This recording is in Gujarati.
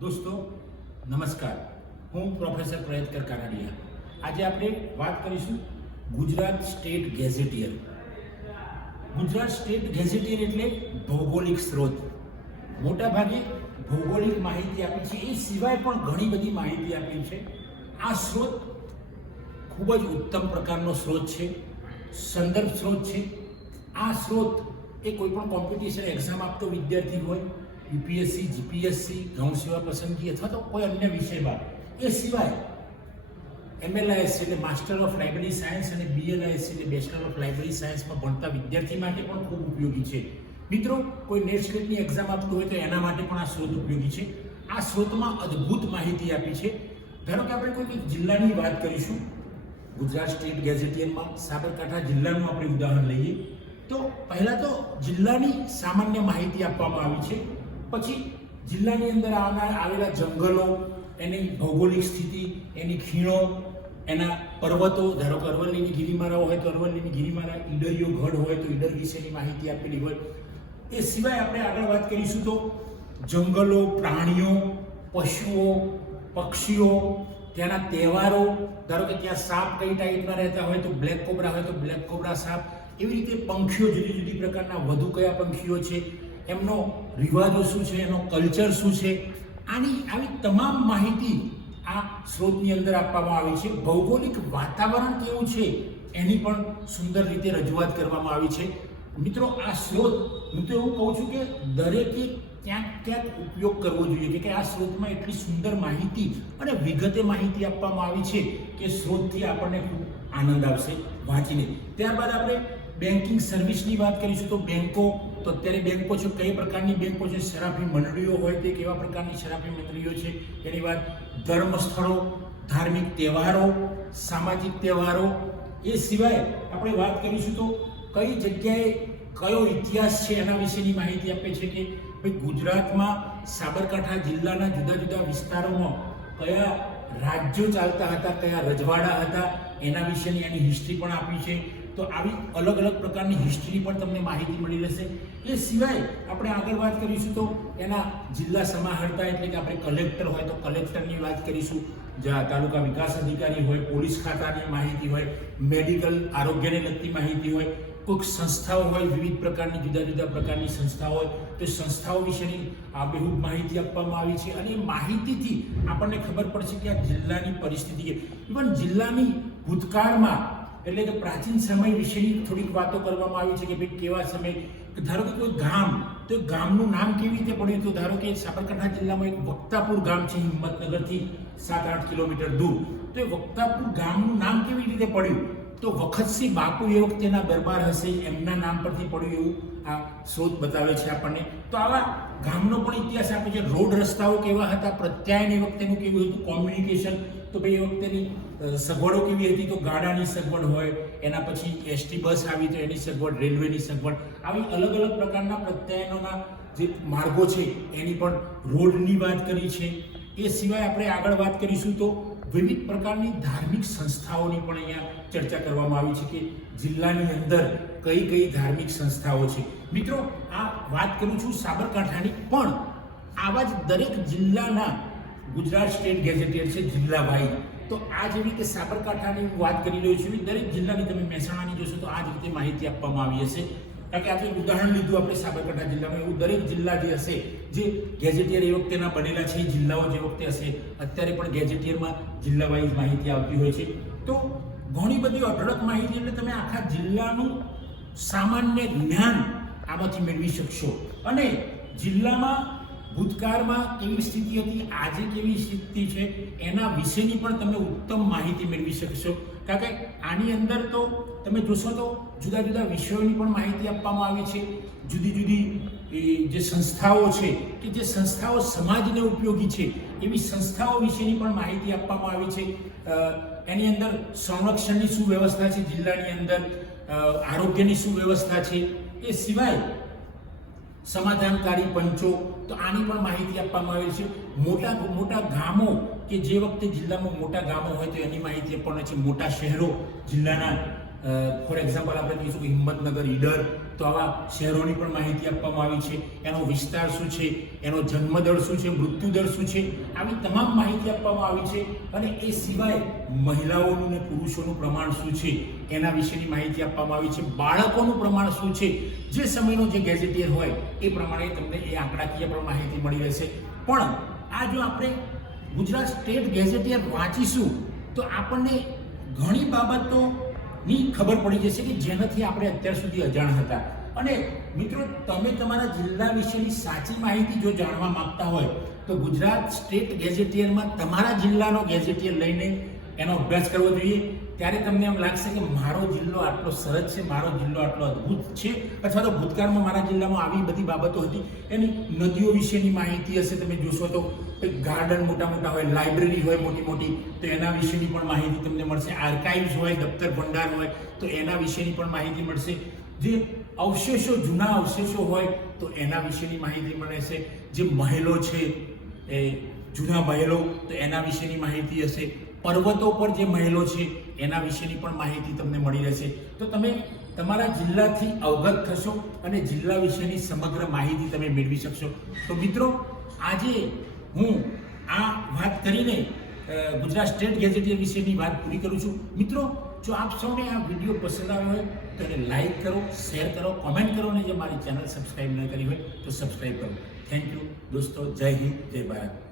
દોસ્તો નમસ્કાર, હું પ્રોફેસર પ્રયત્કર કાનાડિયા. આજે આપણે વાત કરીશું ગુજરાત સ્ટેટ ગેઝેટિયર. ગુજરાત સ્ટેટ ગેઝેટિયર એટલે ભૌગોલિક સ્ત્રોત. મોટા ભાગે ભૌગોલિક માહિતી આપી છે, એ સિવાય પણ ઘણી બધી માહિતી આપી છે. આ સ્ત્રોત ખૂબ જ ઉત્તમ પ્રકારનો સ્ત્રોત છે, સંદર્ભ સ્ત્રોત છે. આ સ્ત્રોત એ કોઈ પણ કોમ્પિટિશન એક્ઝામ આપતો વિદ્યાર્થી હોય, યુપીએસસી, જીપીએસસી, ગૌણ સેવા પસંદગી અથવા તો કોઈ અન્ય વિષયમાં, એ સિવાય MLS એટલે માસ્ટર ઓફ લાઇબ્રેરી સાયન્સ અને BLIS એટલે બેચલર ઓફ લાઇબ્રેરી સાયન્સમાં ભણતા વિદ્યાર્થી માટે પણ ખૂબ ઉપયોગી છે. મિત્રો, કોઈ નેટ સ્લેટની એક્ઝામ આપતું હોય તો એના માટે પણ આ સ્ત્રોત ઉપયોગી છે. આ સ્ત્રોતમાં અદ્ભુત માહિતી આપી છે. ધારો કે આપણે કોઈ જિલ્લાની વાત કરીશું. ગુજરાત સ્ટેટ ગેઝેટિયરમાં સાબરકાંઠા જિલ્લાનું આપણે ઉદાહરણ લઈએ તો પહેલાં તો જિલ્લાની સામાન્ય માહિતી આપવામાં આવી છે. પછી જિલ્લાની અંદર આવેલા જંગલો, એની ભૌગોલિક સ્થિતિ, એની ખીણો, એના પર્વતો, ધારો કે અરવલ્લીની ગિરિમાળાઓ હોય તો અરવલ્લીની ગિરિમાળા, ઈડરીયો ગઢ હોય તો ઈડર વિશેની માહિતી આપેલી હોય. એ સિવાય આપણે આગળ વાત કરીશું તો જંગલો, પ્રાણીઓ, પશુઓ, પક્ષીઓ, ત્યાંના તહેવારો, ધારો કે ત્યાં સાપ કઈ ટાઈપના રહેતા હોય તો બ્લેક કોબરા હોય તો બ્લેક કોબરા સાપ, એવી રીતે પંખીઓ, જુદી જુદી પ્રકારના વધુ કયા પંખીઓ છે, એમનો રિવાજો શું છે, એનો કલ્ચર શું છે, આવી તમામ માહિતી આ સ્ત્રોતની અંદર આપવામાં આવી છે. ભૌગોલિક વાતાવરણ કેવું છે એની પણ સુંદર રીતે રજૂઆત કરવામાં આવી છે. મિત્રો, આ સ્ત્રોત, હું તો એવું કહું છું કે દરેકે ક્યાંક ઉપયોગ કરવો જોઈએ કે આ સ્ત્રોતમાં એટલી સુંદર માહિતી અને વિગતે માહિતી આપવામાં આવી છે કે સ્ત્રોતથી આપણને ખૂબ આનંદ આવશે વાંચીને. ત્યારબાદ આપણે બેન્કિંગ સર્વિસની વાત કરીશું તો બેંકો, તો અત્યારે બેંકો છે, કઈ પ્રકારની બેંકો છે, શરાફી મંડળીઓ હોય તે કેવા પ્રકારની શરાફી મંડળીઓ છે, એની વાત, ધર્મ સ્થળો, ધાર્મિક તહેવારો, સામાજિક તહેવારો. એ સિવાય આપણે વાત કરીશું તો કઈ જગ્યાએ કયો ઇતિહાસ છે એના વિશેની માહિતી આપે છે કે ભાઈ ગુજરાતમાં સાબરકાંઠા જિલ્લાના જુદા જુદા વિસ્તારોમાં કયા રાજ્યો ચાલતા હતા, કયા રજવાડા હતા, એના વિશેની એની હિસ્ટ્રી પણ આપી છે. તો આવી અલગ અલગ પ્રકારની હિસ્ટ્રી પણ તમને માહિતી મળી રહેશે. એ સિવાય આપણે આગળ વાત કરીશું તો એના જિલ્લા સમાહર્તા એટલે કે આપણે કલેક્ટર હોય તો કલેક્ટરની વાત કરીશું, જ્યાં તાલુકા વિકાસ અધિકારી હોય, પોલીસ ખાતાની માહિતી હોય, મેડિકલ આરોગ્યને લગતી માહિતી હોય, કોઈક સંસ્થાઓ હોય, વિવિધ પ્રકારની જુદા જુદા પ્રકારની સંસ્થાઓ હોય તો સંસ્થાઓ વિશેની આબેહૂબ માહિતી આપવામાં આવી છે. અને એ માહિતીથી આપણને ખબર પડશે કે આ જિલ્લાની પરિસ્થિતિ કે ઇવન જિલ્લાની ભૂતકાળમાં એટલે કે પ્રાચીન સમય વિશેની થોડીક વાતો કરવામાં આવી છે કે ભાઈ કેવા સમય, ધારો કે કોઈ ગામ, તો એ ગામનું નામ કેવી રીતે પડ્યું. તો ધારો કે સાબરકાંઠા જિલ્લામાં એક વક્તાપુર ગામ છે, હિંમતનગરથી 7-8 કિલોમીટર દૂર. તો એ વક્તાપુર ગામનું નામ કેવી રીતે પડ્યું તો વખતસિંહ બાપુ એ વખતેના દરબાર હશે, એમના નામ પરથી પડ્યું એવું આ શોધ બતાવે છે આપણને. તો આવા ગામનો પણ ઇતિહાસ આપે છે. રોડ રસ્તાઓ કેવા હતા, પ્રત્યાયન એ વખતેનું કેવું હતું, કોમ્યુનિકેશન, તો ભાઈ એ વખતેની સગવડો કેવી હતી, તો ગાડાની સગવડ હોય, એના પછી ST બસ આવી તો એની સગવડ, રેલવેની સગવડ, આવી અલગ અલગ પ્રકારના પ્રત્યાયનોના જે માર્ગો છે એની પણ રોડની વાત કરી છે. એ સિવાય આપણે આગળ વાત કરીશું તો વિવિધ પ્રકારની ધાર્મિક સંસ્થાઓની પણ અહીંયા ચર્ચા કરવામાં આવી છે કે જિલ્લાની અંદર કઈ કઈ ધાર્મિક સંસ્થાઓ છે. મિત્રો, આ વાત કરું છું સાબરકાંઠાની, પણ આવા જ દરેક જિલ્લાના ગુજરાત સ્ટેટ ગેઝેટિયર છે જિલ્લા વાઇઝ. તો આ જેવી રીતે સાબરકાંઠાની વાત કરી રહ્યો છું, દરેક જિલ્લાની તમે મહેસાણાની જોશો તો આ જ રીતે માહિતી આપવામાં આવી હશે. કારણ કે આપણે ઉદાહરણ લીધું આપણે સાબરકાંઠા જિલ્લામાં, એવું દરેક જિલ્લા જે હશે, જે ગેઝેટિયર એ વખતેના બનેલા છે, એ જિલ્લાઓ જે વખતે હશે, અત્યારે પણ ગેઝેટિયરમાં જિલ્લા વાઇઝ માહિતી આવતી હોય છે. તો ઘણી બધી અઢળક માહિતી, એટલે તમે આખા જિલ્લાનું સામાન્ય જ્ઞાન આમાંથી મેળવી શકશો. અને જિલ્લામાં ભૂતકાળમાં કેવી સ્થિતિ હતી, આજે કેવી સ્થિતિ છે, એના વિશેની પણ તમે ઉત્તમ માહિતી મેળવી શકશો. કારણ કે આની અંદર તો તમે જોશો તો જુદા જુદા વિષયોની પણ માહિતી આપવામાં આવી છે. જુદી જુદી જે સંસ્થાઓ છે કે જે સંસ્થાઓ સમાજને ઉપયોગી છે એવી સંસ્થાઓ વિશેની પણ માહિતી આપવામાં આવી છે. એની અંદર સંરક્ષણની શું વ્યવસ્થા છે જિલ્લાની અંદર, આરોગ્યની શું વ્યવસ્થા છે, એ સિવાય સમાધાનકારી પંચો, તો આની પણ માહિતી આપવામાં આવી છે. મોટા મોટા ગામો કે જે વખતે જિલ્લામાં મોટા ગામો હોય તો એની માહિતી આપવાની છે. મોટા શહેરો જિલ્લાના ફોર એક્ઝામ્પલ આપણે કહીશું કે હિંમતનગર, ઈડર, તો આવા શહેરોની પણ માહિતી આપવામાં આવી છે. એનો વિસ્તાર શું છે, એનો જન્મદર શું છે, મૃત્યુદર શું છે, આવી તમામ માહિતી આપવામાં આવી છે. અને એ સિવાય મહિલાઓનું અને પુરુષોનું પ્રમાણ શું છે એના વિશેની માહિતી આપવામાં આવી છે. બાળકોનું પ્રમાણ શું છે, જે સમયનો જે ગેઝેટિયર હોય એ પ્રમાણે તમને એ આંકડાકીય પણ માહિતી મળી રહેશે. પણ આ જો આપણે ગુજરાત સ્ટેટ ગેઝેટિયર વાંચીશું તો આપણને ઘણી બાબતોની ખબર પડી જશે કે જેનાથી આપણે અત્યાર સુધી અજાણ હતા. અને મિત્રો, તમે તમારા જિલ્લા વિશેની સાચી માહિતી જો જાણવા માંગતા હોય તો ગુજરાત સ્ટેટ ગેઝેટિયરમાં તમારા જિલ્લાનો ગેઝેટિયર લઈને એનો અભ્યાસ કરવો જોઈએ. ત્યારે તમને એમ લાગશે કે મારો જિલ્લો આટલો સરસ છે, મારો જિલ્લો આટલો અદ્ભુત છે, અથવા તો ભૂતકાળમાં મારા જિલ્લામાં આવી બધી બાબતો હતી. એની નદીઓ વિશેની માહિતી હશે, તમે જોશો તો ગાર્ડન મોટા મોટા હોય, લાઇબ્રેરી હોય મોટી મોટી, તો એના વિશેની પણ માહિતી તમને મળશે. આર્કાઇવ્સ હોય, દફતર ભંડાર હોય, તો એના વિશેની પણ માહિતી મળશે. જે અવશેષો, જૂના અવશેષો હોય તો એના વિશેની માહિતી મળે છે. જે મહેલો છે, એ જૂના મહેલો, તો એના વિશેની માહિતી હશે. પર્વતો પર જે મહેલો છે એના વિશેની પણ માહિતી તમને મળી રહેશે. તો તમે તમારા જિલ્લાથી અવગત થશો અને જિલ્લા વિશેની સમગ્ર માહિતી તમે મેળવી શકશો. તો મિત્રો, આજે હું આ વાત કરીને ગુજરાત સ્ટેટ ગેઝેટિયર વિશેની વાત પૂરી કરું છું. મિત્રો, જો આપ સૌને આ વિડીયો પસંદ આવ્યો હોય તો એને લાઈક કરો, શેર કરો, કોમેન્ટ કરો, અને જો મારી ચેનલ સબસ્ક્રાઈબ ન કરી હોય તો સબસ્ક્રાઈબ કરો. થેન્ક યુ દોસ્તો. જય હિન્દ, જય ભારત.